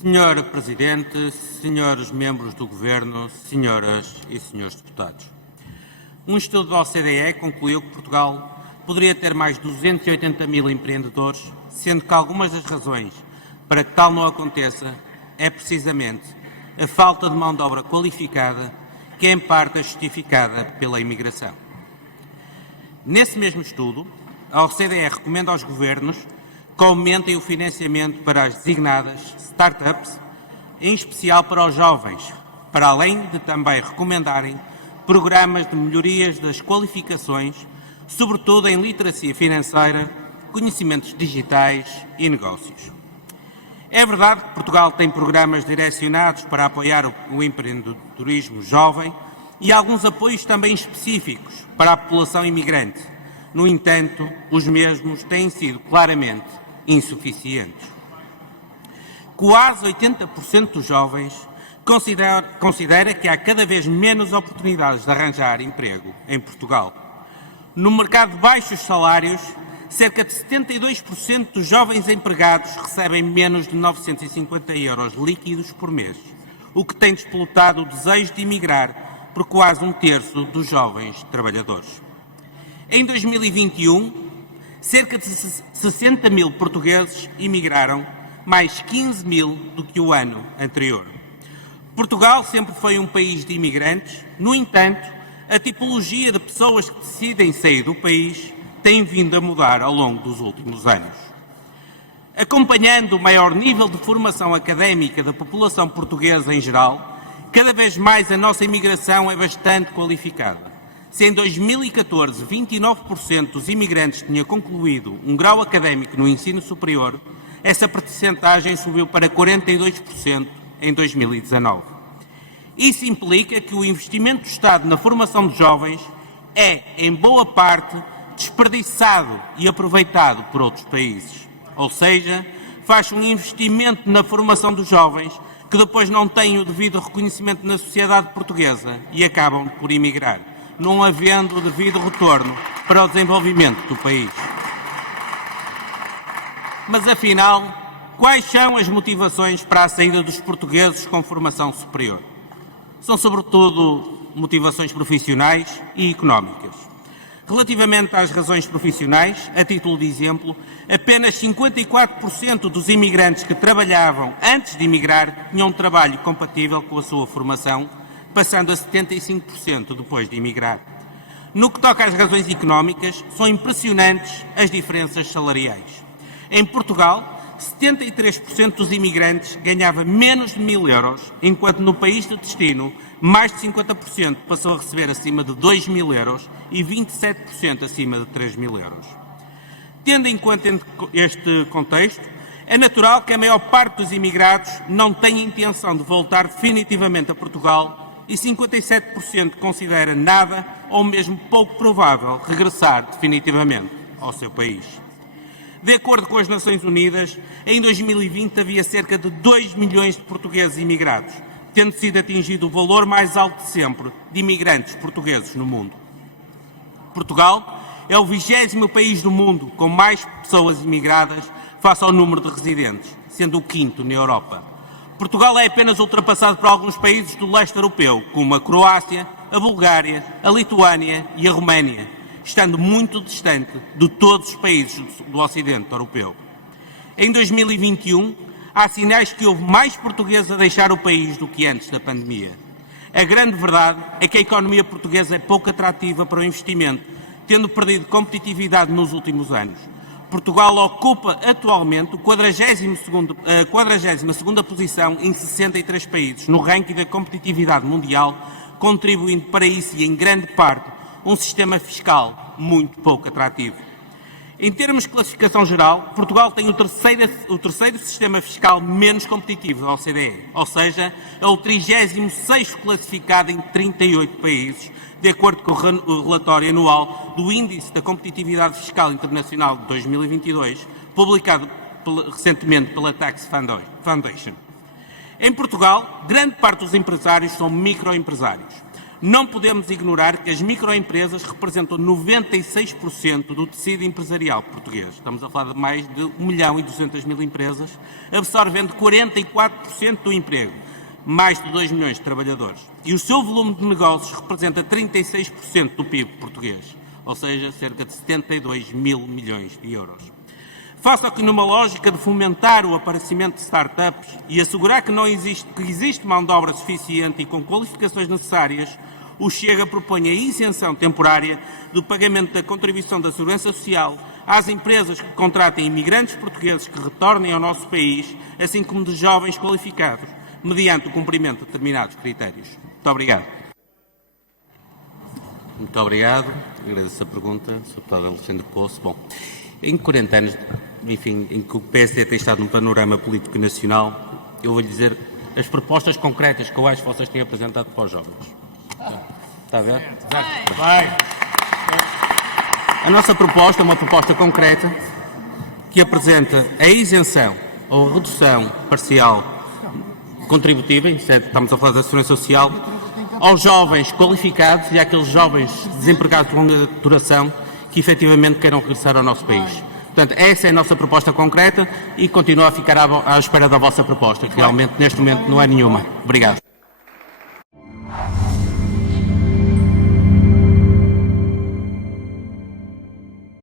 Senhor Presidente, senhores membros do Governo, senhoras e senhores deputados. Um estudo da OCDE concluiu que Portugal poderia ter mais 280 mil empreendedores, sendo que algumas das razões para que tal não aconteça é precisamente a falta de mão de obra qualificada, que em parte é justificada pela imigração. Nesse mesmo estudo, a OCDE recomenda aos governos que aumentem o financiamento para as designadas startups, em especial para os jovens, para além de também recomendarem programas de melhorias das qualificações, sobretudo em literacia financeira, conhecimentos digitais e negócios. É verdade que Portugal tem programas direcionados para apoiar o empreendedorismo jovem e alguns apoios também específicos para a população imigrante. No entanto, os mesmos têm sido claramente insuficientes. Quase 80% dos jovens considera que há cada vez menos oportunidades de arranjar emprego em Portugal. No mercado de baixos salários, cerca de 72% dos jovens empregados recebem menos de 950 euros líquidos por mês, o que tem despolutado o desejo de emigrar por quase um terço dos jovens trabalhadores. Em 2021, cerca de 60 mil portugueses emigraram, mais 15 mil do que o ano anterior. Portugal sempre foi um país de imigrantes, no entanto, a tipologia de pessoas que decidem sair do país tem vindo a mudar ao longo dos últimos anos. Acompanhando o maior nível de formação académica da população portuguesa em geral, cada vez mais a nossa imigração é bastante qualificada. Se em 2014 29% dos imigrantes tinha concluído um grau académico no ensino superior, essa percentagem subiu para 42% em 2019. Isso implica que o investimento do Estado na formação de jovens é, em boa parte, desperdiçado e aproveitado por outros países. Ou seja, faz um investimento na formação dos jovens que depois não têm o devido reconhecimento na sociedade portuguesa e acabam por emigrar, não havendo o devido retorno para o desenvolvimento do país. Mas, afinal, quais são as motivações para a saída dos portugueses com formação superior? São, sobretudo, motivações profissionais e económicas. Relativamente às razões profissionais, a título de exemplo, apenas 54% dos imigrantes que trabalhavam antes de emigrar tinham um trabalho compatível com a sua formação, passando a 75% depois de emigrar. No que toca às razões económicas, são impressionantes as diferenças salariais. Em Portugal, 73% dos imigrantes ganhava menos de 1.000 euros, enquanto no país de destino, mais de 50% passou a receber acima de 2.000 euros e 27% acima de 3.000 euros. Tendo em conta este contexto, é natural que a maior parte dos imigrados não tenha intenção de voltar definitivamente a Portugal e 57% considera nada ou mesmo pouco provável regressar definitivamente ao seu país. De acordo com as Nações Unidas, em 2020 havia cerca de 2 milhões de portugueses imigrados, tendo sido atingido o valor mais alto de sempre de imigrantes portugueses no mundo. Portugal é o 20º país do mundo com mais pessoas imigradas face ao número de residentes, sendo o 5º na Europa. Portugal é apenas ultrapassado por alguns países do leste europeu, como a Croácia, a Bulgária, a Lituânia e a Roménia, estando muito distante de todos os países do Ocidente europeu. Em 2021, há sinais que houve mais portugueses a deixar o país do que antes da pandemia. A grande verdade é que a economia portuguesa é pouco atrativa para o investimento, tendo perdido competitividade nos últimos anos. Portugal ocupa atualmente a 42ª posição em 63 países no ranking da competitividade mundial, contribuindo para isso e em grande parte um sistema fiscal muito pouco atrativo. Em termos de classificação geral, Portugal tem o terceiro sistema fiscal menos competitivo da OCDE, ou seja, é o 36º classificado em 38 países, de acordo com o relatório anual do Índice da Competitividade Fiscal Internacional de 2022, publicado recentemente pela Tax Foundation. Em Portugal, grande parte dos empresários são microempresários. Não podemos ignorar que as microempresas representam 96% do tecido empresarial português. Estamos a falar de mais de 1.200.000 empresas, absorvendo 44% do emprego, mais de 2 milhões de trabalhadores. E o seu volume de negócios representa 36% do PIB português, ou seja, cerca de 72 mil milhões de euros. Faça que, numa lógica de fomentar o aparecimento de startups e assegurar que existe mão de obra suficiente e com qualificações necessárias, o Chega propõe a isenção temporária do pagamento da contribuição da Segurança Social às empresas que contratem imigrantes portugueses que retornem ao nosso país, assim como de jovens qualificados, mediante o cumprimento de determinados critérios. Muito obrigado. Muito obrigado. Agradeço a pergunta, Sr. Deputado Alexandre Poço. Bom, em 40 anos, enfim, em que o PSD tem estado no panorama político nacional, eu vou-lhe dizer as propostas concretas que eu acho que vocês têm apresentado para os jovens. Está a ver? Vai. A nossa proposta é uma proposta concreta que apresenta a isenção ou redução parcial contributiva, estamos a falar da Segurança Social, aos jovens qualificados e àqueles jovens desempregados de longa duração que efetivamente queiram regressar ao nosso país. Portanto, essa é a nossa proposta concreta e continuo a ficar à espera da vossa proposta, que realmente neste momento não é nenhuma. Obrigado.